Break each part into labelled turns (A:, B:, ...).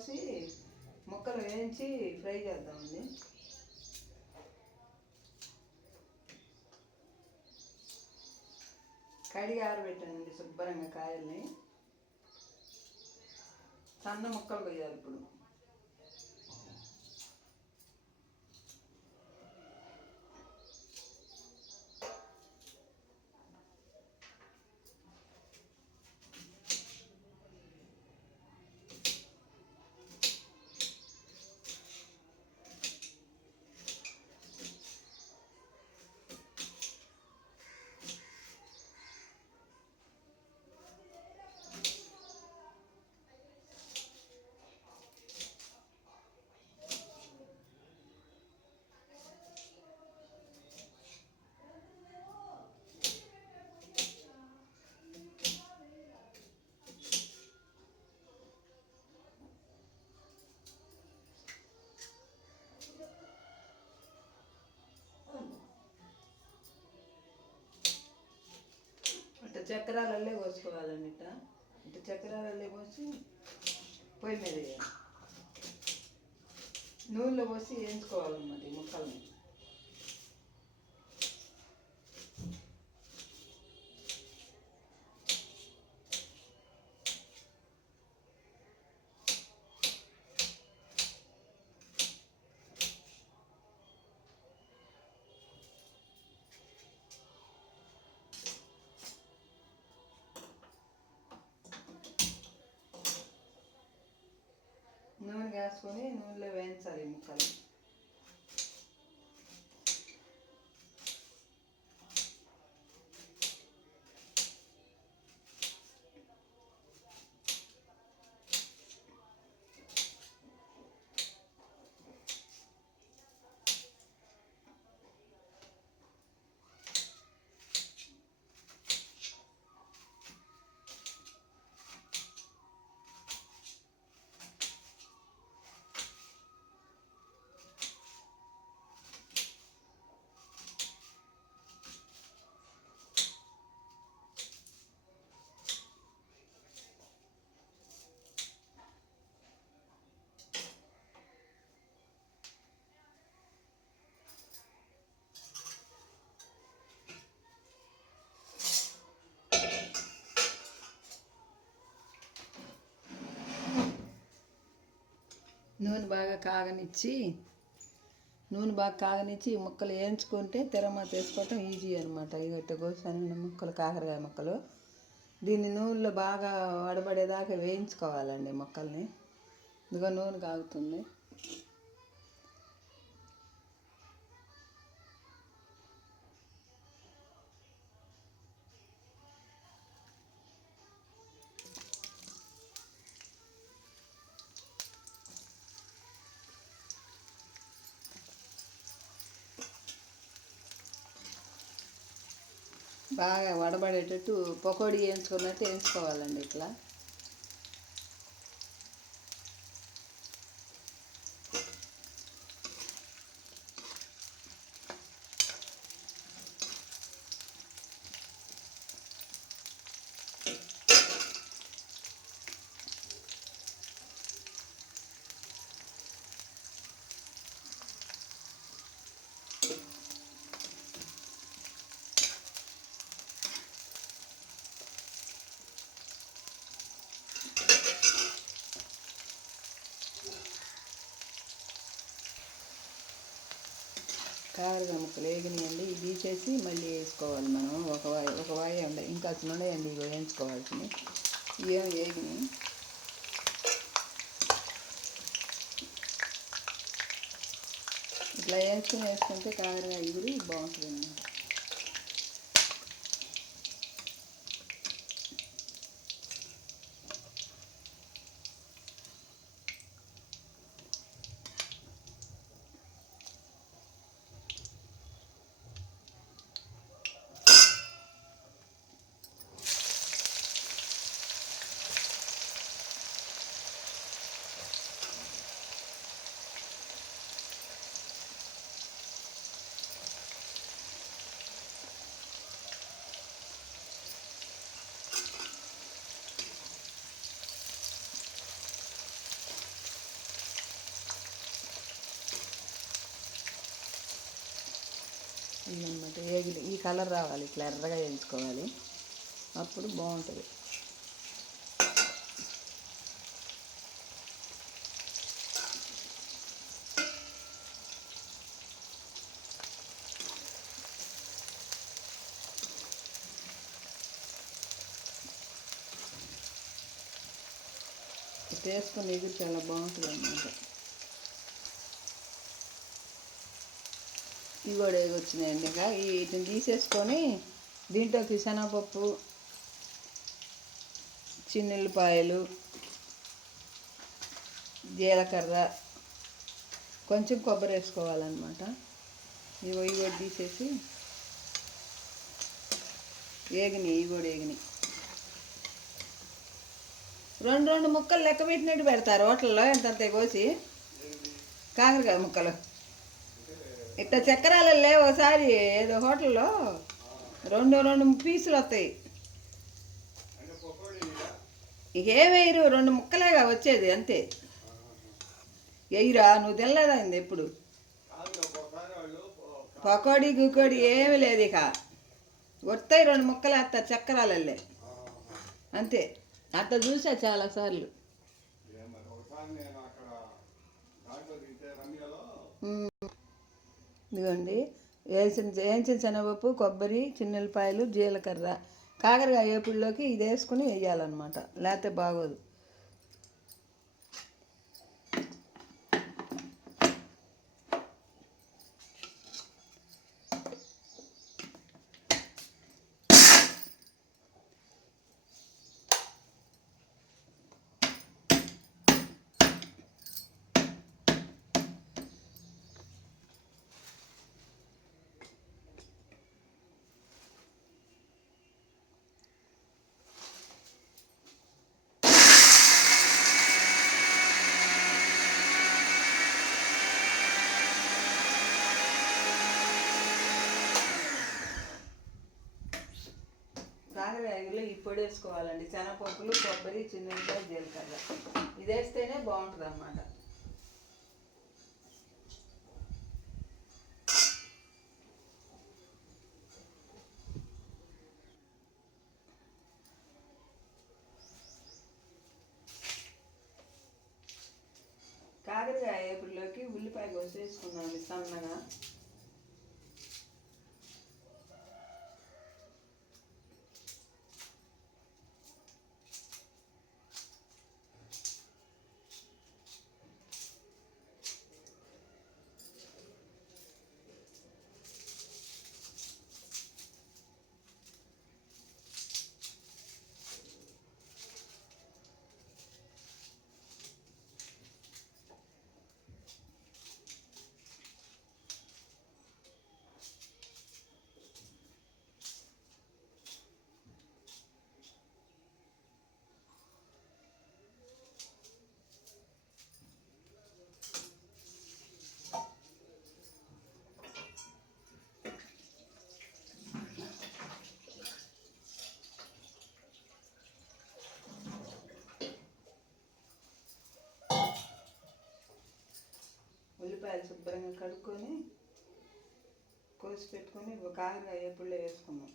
A: కోసి ముక్కలు వేయించి ఫ్రై చేద్దామండి. కడిగి ఆరబెట్టానండి శుభ్రంగా కాయల్ని. సన్న ముక్కలు కొయ్యాలి ఇప్పుడు. చక్రాలల్లే పోసుకోవాలండి ఇట్లా ఇట్లా చక్రాలల్లే పోసి పొయ్యి మీద వేయాలి. నూనెలో పోసి వేయించుకోవాలన్నమాట ఈ ముక్కల్ని. నూనె కాసుకొని నూనెలో వేయించాలి ముక్కలు. నూనె బాగా కాగనిచ్చి నూనె బాగా కాగనిచ్చి ముక్కలు వేయించుకుంటే తిరమాత వేసుకోవటం ఈజీ అనమాట ఇగట్ట కోసాను ముక్కలు కాకరకాయ ముక్కలు. దీన్ని నూనెలో బాగా వడబడేదాకా వేయించుకోవాలండి ముక్కల్ని. ఇదిగో నూనె కాగుతుంది. బాగా వడబడేటట్టు పకోడీ వేయించుకున్నట్టు వేయించుకోవాలండి ఇట్లా. కాకరకాయ ముక్కలు వేగినాయండి. ఇది చేసి మళ్ళీ వేసుకోవాలి మనం. ఒక వాయి ఒక వాయి ఉండే ఇంకా అసలు ఉన్నాయండి ఇవి వేయించుకోవాల్సినవి ఇవేం వేగినాయి. ఇట్లా వేయించుకుని వేసుకుంటే కాకరకాయ కూడా బాగుంటుంది అన్నమాట ఇదన్నమాట ఏగిలి ఈ కలర్ రావాలి ఇట్లా ఎర్రగా వేయించుకోవాలి. అప్పుడు బాగుంటుంది. ఇట్లా ఇది చాలా బాగుంటుంది అన్నమాట ఇవి కూడా వచ్చినాయండి ఇంకా. ఈ వీటిని తీసేసుకొని దీంట్లోకి శనగపప్పు చిన్నెల్లిపాయలు జీలకర్ర కొంచెం కొబ్బరి వేసుకోవాలన్నమాట. ఇవి ఇవి కూడా తీసేసి ఏగిని ఇవి కూడా ఏగిని రెండు రెండు ముక్కలు లెక్క పెట్టినట్టు పెడతారు హోటల్లో. ఎంత కోసి? కాకరకాయ ముక్కలు. ఇట్లా చక్రాలలో ఒకసారి ఏదో హోటల్లో రెండు రెండు పీసులు వస్తాయి. ఇక ఏమేయరు రెండు ముక్కలేగా వచ్చేది అంతే. ఎయ్యరా నువ్వు తెల్లదైంది ఎప్పుడు? పకోడీ గుకోడి ఏమీ లేదు ఇక. వస్తాయి రెండు ముక్కలు వేస్తారు చక్రాలల్లే. అంతే. అట్లా చూసా చాలాసార్లు ఇదిగోండి వేసిన వేయించిన శనగపప్పు కొబ్బరి చిన్నెల్లిపాయలు జీలకర్ర. కాకరకాయ ఏపుల్లోకి ఇది వేసుకుని వేయాలన్నమాట. లేకపోతే బాగోదు కాకరకాయలో ఈ పొడి వేసుకోవాలండి. శనగపప్పులు కొబ్బరి చిన్నకాయ జీలకర్ర. ఇది వేస్తేనే బాగుంటుంది అన్నమాట కాకరకాయ ఏపుల్లోకి ఉల్లిపాయ కోసి వేసుకున్నాను సన్నగా. ఉల్లిపాయలు శుభ్రంగా కడుక్కొని కోసి పెట్టుకొని ఒక ఎప్పుడులో వేసుకున్నాం.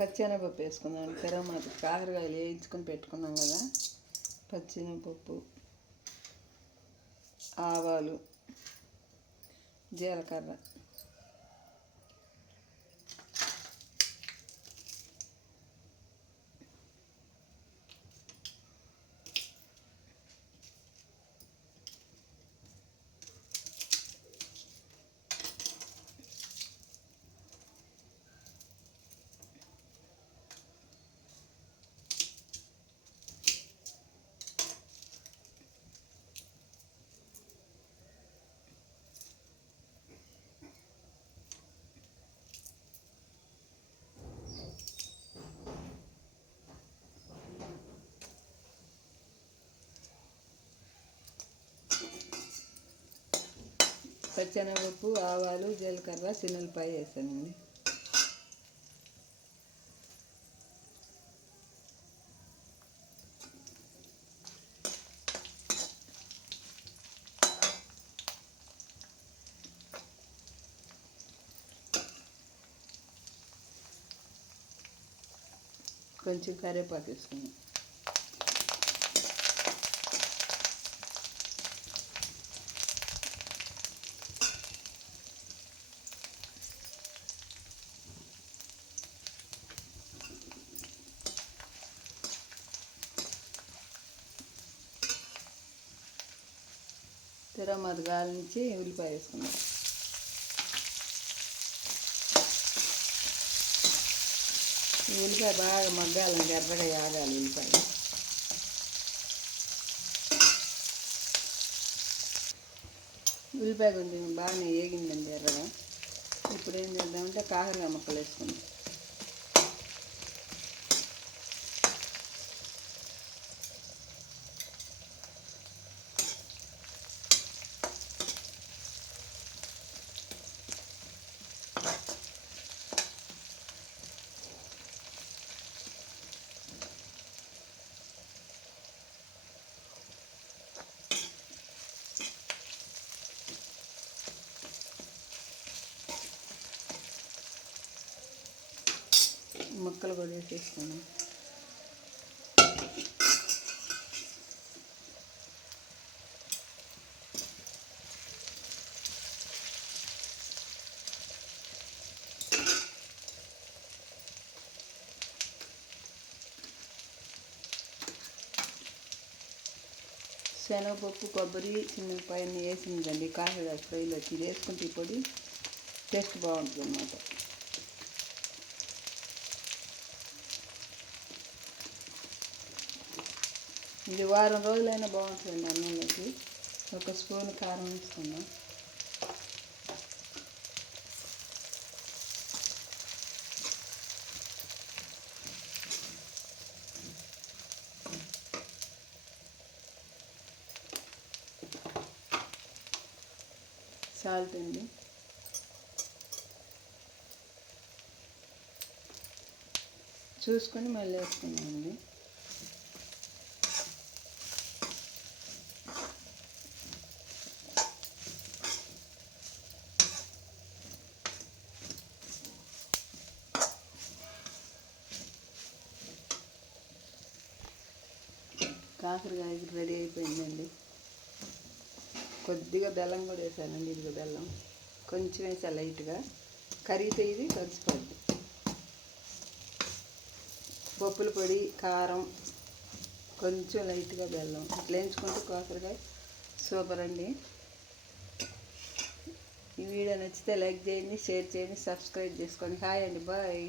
A: పచ్చెనపప్పు వేసుకుందాం. తెరమాత కాకరకాయలు వేయించుకొని పెట్టుకున్నాం కదా. పచ్చెనపప్పు ఆవాలు జీలకర్ర. పచ్చెనగపప్పు ఆవాలు జీలకర్ర శనగపాయ వేసానండి. కొంచెం కరివేపాకు వేసుకున్నాం తిరమది గాలించి ఉల్లిపాయ వేసుకున్నాం. ఈ ఉల్లిపాయ బాగా మగ్గాలండి ఎర్రగా ఆగాలి ఉల్లిపాయ. ఉల్లిపాయ కొంచెం బాగానే వేగిందండి ఎర్రగా. ఇప్పుడు ఏం చేద్దామంటే కాకరకాయ ముక్కలు వేసుకుందాం. ముక్కలు కూడా వేసేసుకున్నాం. శనగపప్పు కొబ్బరి చిన్నపాయ వేసిందండి. కాకరకాయ ఫ్రైలో ఇది వేసుకుంటే పొడి టేస్ట్ బాగుంటుంది అన్నమాట ఇది వారం రోజులైనా బాగుంటుంది అన్నంలోకి ఒక స్పూన్ కారం వేసుకుందాం. సాల్ట్ అండి. చూసుకొని మళ్ళీ వేసుకున్నామండి కాకరకాయ రెడీ అయిపోయిందండి. కొద్దిగా బెల్లం కూడా వేసానండి ఇదిగో బెల్లం. కొంచెం వేసా లైట్గా. కర్రీ ఇది కలిసిపోద్ది పప్పుల పొడి కారం కొంచెం లైట్గా బెల్లం. ఇట్లా వేయించుకుంటే కాకరకాయ సూపర్ అండి. ఈ వీడియో నచ్చితే లైక్ చేయండి షేర్ చేయండి సబ్స్క్రైబ్ చేసుకోండి. హాయ్ అండి బాయ్.